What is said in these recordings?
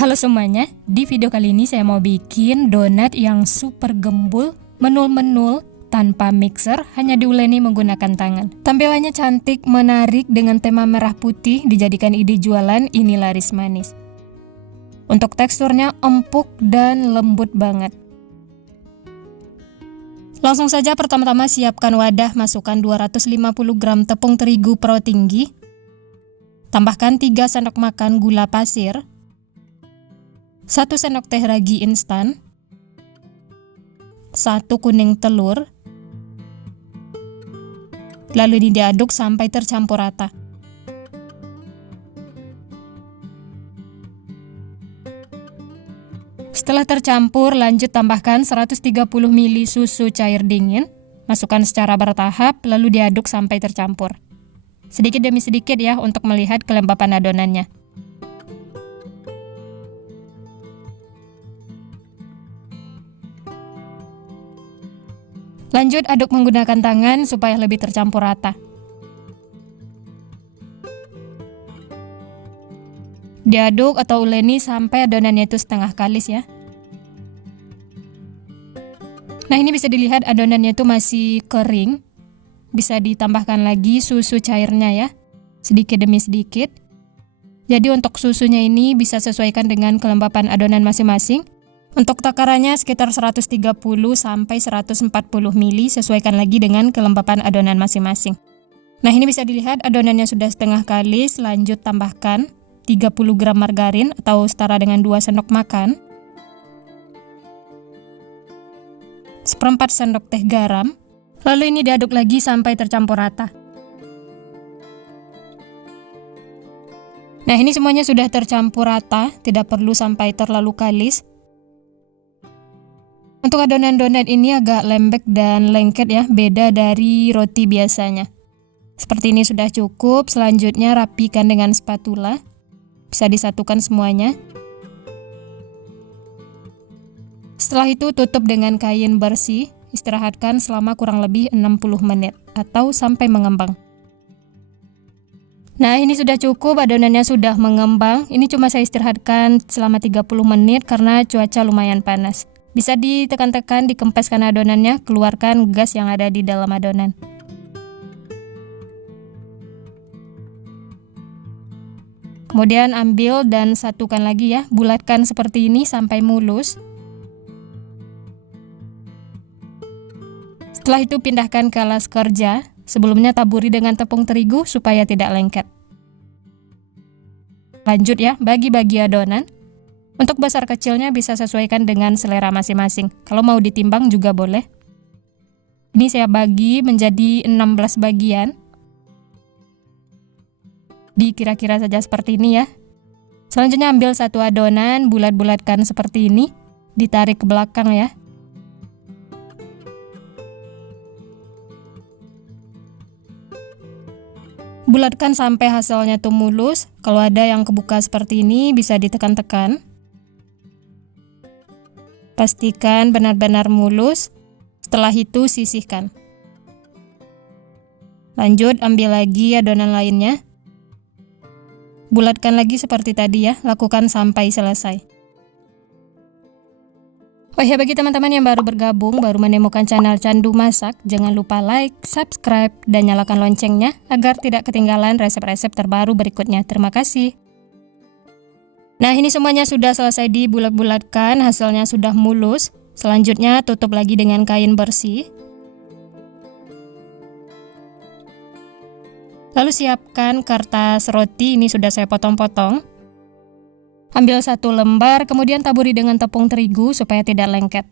Halo semuanya, di video kali ini saya mau bikin donat yang super gembul, menul-menul, tanpa mixer, hanya diuleni menggunakan tangan. Tampilannya cantik, menarik dengan tema merah putih, dijadikan ide jualan, ini laris manis. Untuk teksturnya empuk dan lembut banget. Langsung saja pertama-tama siapkan wadah, masukkan 250 gram tepung terigu pro tinggi. Tambahkan 3 sendok makan gula pasir. 1 sendok teh ragi instan, 1 kuning telur, lalu ini diaduk sampai tercampur rata. Setelah tercampur, lanjut tambahkan 130 ml susu cair dingin, masukkan secara bertahap, lalu diaduk sampai tercampur. Sedikit demi sedikit ya untuk melihat kelembapan adonannya. Lanjut aduk menggunakan tangan supaya lebih tercampur rata. Diaduk atau uleni sampai adonannya itu setengah kalis ya. Nah, ini bisa dilihat adonannya itu masih kering. Bisa ditambahkan lagi susu cairnya ya, sedikit demi sedikit. Jadi untuk susunya ini bisa sesuaikan dengan kelembapan adonan masing-masing. Untuk takarannya sekitar 130 sampai 140 ml, sesuaikan lagi dengan kelembapan adonan masing-masing. Nah, ini bisa dilihat adonannya sudah setengah kalis, lanjut tambahkan 30 gram margarin atau setara dengan 2 sendok makan. 1/4 sendok teh garam. Lalu ini diaduk lagi sampai tercampur rata. Nah, ini semuanya sudah tercampur rata, tidak perlu sampai terlalu kalis. Untuk adonan donat ini agak lembek dan lengket ya, beda dari roti biasanya. Seperti ini sudah cukup, selanjutnya rapikan dengan spatula. Bisa disatukan semuanya. Setelah itu tutup dengan kain bersih, istirahatkan selama kurang lebih 60 menit atau sampai mengembang. Nah, ini sudah cukup, adonannya sudah mengembang. Ini cuma saya istirahatkan selama 30 menit karena cuaca lumayan panas. Bisa ditekan-tekan, dikempeskan adonannya, keluarkan gas yang ada di dalam adonan. Kemudian ambil dan satukan lagi ya, bulatkan seperti ini sampai mulus. Setelah itu pindahkan ke alas kerja, sebelumnya taburi dengan tepung terigu supaya tidak lengket. Lanjut ya, bagi-bagi adonan. Untuk besar kecilnya bisa sesuaikan dengan selera masing-masing. Kalau mau ditimbang juga boleh. Ini saya bagi menjadi 16 bagian. Dikira-kira saja seperti ini ya. Selanjutnya ambil satu adonan, bulat-bulatkan seperti ini. Ditarik ke belakang ya. Bulatkan sampai hasilnya tuh mulus. Kalau ada yang kebuka seperti ini bisa ditekan-tekan. Pastikan benar-benar mulus. Setelah itu sisihkan. Lanjut ambil lagi adonan lainnya. Bulatkan lagi seperti tadi ya, lakukan sampai selesai. Oh ya, bagi teman-teman yang baru bergabung, baru menemukan channel Candu Masak, jangan lupa like, subscribe, dan nyalakan loncengnya agar tidak ketinggalan resep-resep terbaru berikutnya. Terima kasih. Nah, ini semuanya sudah selesai dibulat-bulatkan, hasilnya sudah mulus. Selanjutnya tutup lagi dengan kain bersih. Lalu siapkan kertas roti, ini sudah saya potong-potong. Ambil 1 lembar, kemudian taburi dengan tepung terigu supaya tidak lengket.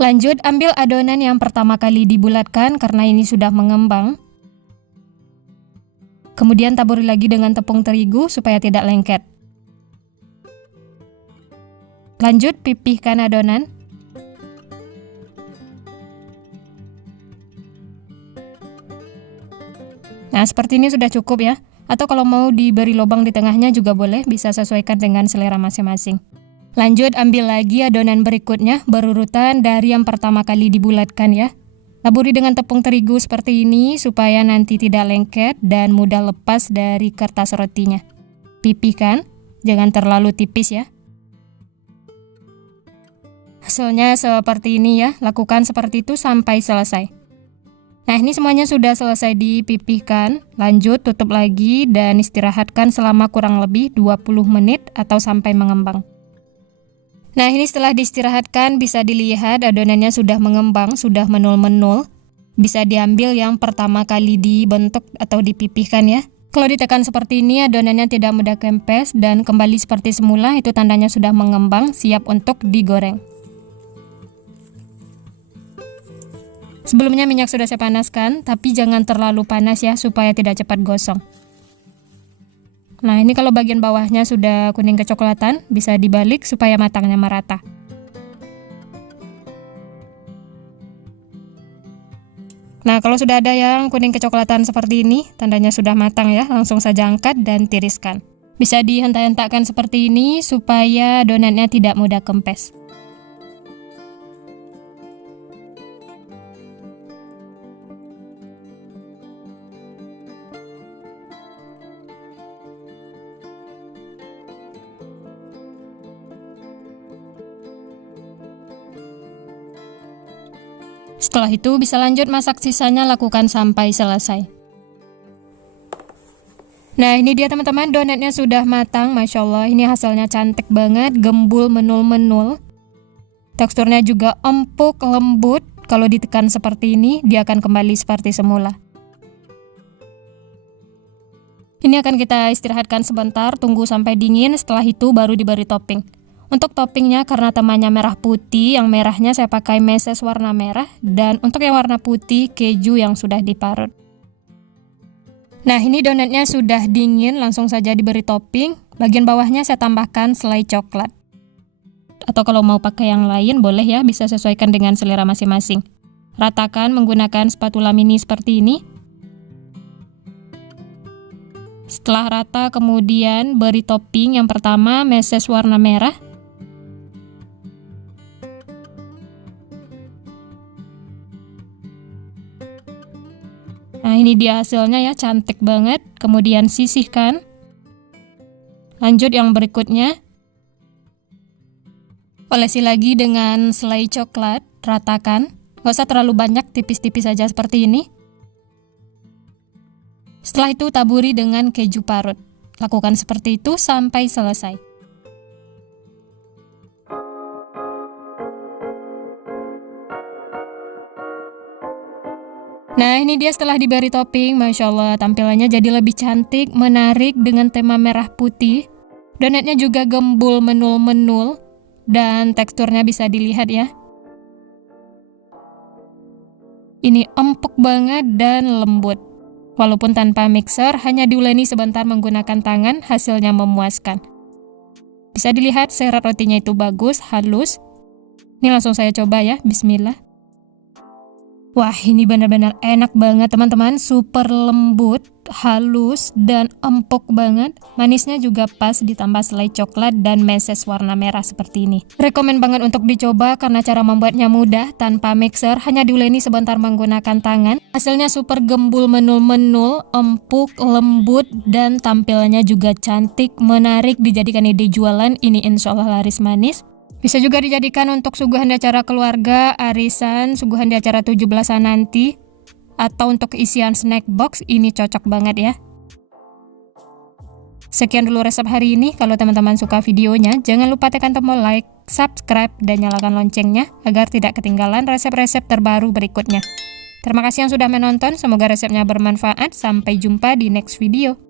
Lanjut ambil adonan yang pertama kali dibulatkan karena ini sudah mengembang. Kemudian taburi lagi dengan tepung terigu supaya tidak lengket. Lanjut pipihkan adonan. Nah, seperti ini sudah cukup ya. Atau kalau mau diberi lubang di tengahnya juga boleh, bisa sesuaikan dengan selera masing-masing. Lanjut ambil lagi adonan berikutnya, berurutan dari yang pertama kali dibulatkan ya. Taburi dengan tepung terigu seperti ini supaya nanti tidak lengket dan mudah lepas dari kertas rotinya. Pipihkan, jangan terlalu tipis ya. Hasilnya seperti ini ya, lakukan seperti itu sampai selesai. Nah, ini semuanya sudah selesai dipipihkan. Lanjut tutup lagi dan istirahatkan selama kurang lebih 20 menit atau sampai mengembang. Nah, ini setelah diistirahatkan bisa dilihat adonannya sudah mengembang, sudah menul-menul. Bisa diambil yang pertama kali dibentuk atau dipipihkan ya. Kalau ditekan seperti ini adonannya tidak mudah kempes dan kembali seperti semula, itu tandanya sudah mengembang, siap untuk digoreng. Sebelumnya minyak sudah saya panaskan, tapi jangan terlalu panas ya, supaya tidak cepat gosong. Nah, ini kalau bagian bawahnya sudah kuning kecoklatan, bisa dibalik supaya matangnya merata. Nah, kalau sudah ada yang kuning kecoklatan seperti ini, tandanya sudah matang ya, langsung saja angkat dan tiriskan. Bisa dihentak-hentakkan seperti ini, supaya donatnya tidak mudah kempes. Setelah itu bisa lanjut masak sisanya, lakukan sampai selesai. Nah, ini dia teman-teman, donatnya sudah matang, Masya Allah. Ini hasilnya cantik banget, gembul, menul-menul. Teksturnya juga empuk, lembut. Kalau ditekan seperti ini, dia akan kembali seperti semula. Ini akan kita istirahatkan sebentar, tunggu sampai dingin, setelah itu baru diberi topping. Untuk toppingnya, karena temanya merah putih, yang merahnya saya pakai meses warna merah, dan untuk yang warna putih, keju yang sudah diparut. Nah, ini donatnya sudah dingin, langsung saja diberi topping. Bagian bawahnya saya tambahkan selai coklat. Atau kalau mau pakai yang lain, boleh ya, bisa sesuaikan dengan selera masing-masing. Ratakan menggunakan spatula mini seperti ini. Setelah rata, kemudian beri topping yang pertama, meses warna merah. Nah, ini dia hasilnya ya, cantik banget. Kemudian sisihkan. Lanjut yang berikutnya. Olesi lagi dengan selai coklat, ratakan. Gak usah terlalu banyak, tipis-tipis saja seperti ini. Setelah itu taburi dengan keju parut. Lakukan seperti itu sampai selesai. Nah, ini dia setelah diberi topping, Masya Allah, tampilannya jadi lebih cantik, menarik dengan tema merah putih. Donatnya juga gembul, menul-menul, dan teksturnya bisa dilihat ya. Ini empuk banget dan lembut. Walaupun tanpa mixer, hanya diuleni sebentar menggunakan tangan, hasilnya memuaskan. Bisa dilihat serat rotinya itu bagus, halus. Ini langsung saya coba ya, bismillah. Wah, ini benar-benar enak banget teman-teman, super lembut, halus, dan empuk banget. Manisnya juga pas ditambah selai coklat dan meses warna merah seperti ini. Rekomen banget untuk dicoba karena cara membuatnya mudah, tanpa mixer, hanya diuleni sebentar menggunakan tangan. Hasilnya super gembul, menul-menul, empuk, lembut, dan tampilannya juga cantik, menarik, dijadikan ide jualan, ini insya Allah laris manis. Bisa juga dijadikan untuk suguhan di acara keluarga, arisan, suguhan di acara 17-an nanti, atau untuk isian snack box, ini cocok banget ya. Sekian dulu resep hari ini. Kalau teman-teman suka videonya, jangan lupa tekan tombol like, subscribe, dan nyalakan loncengnya agar tidak ketinggalan resep-resep terbaru berikutnya. Terima kasih yang sudah menonton, semoga resepnya bermanfaat. Sampai jumpa di next video.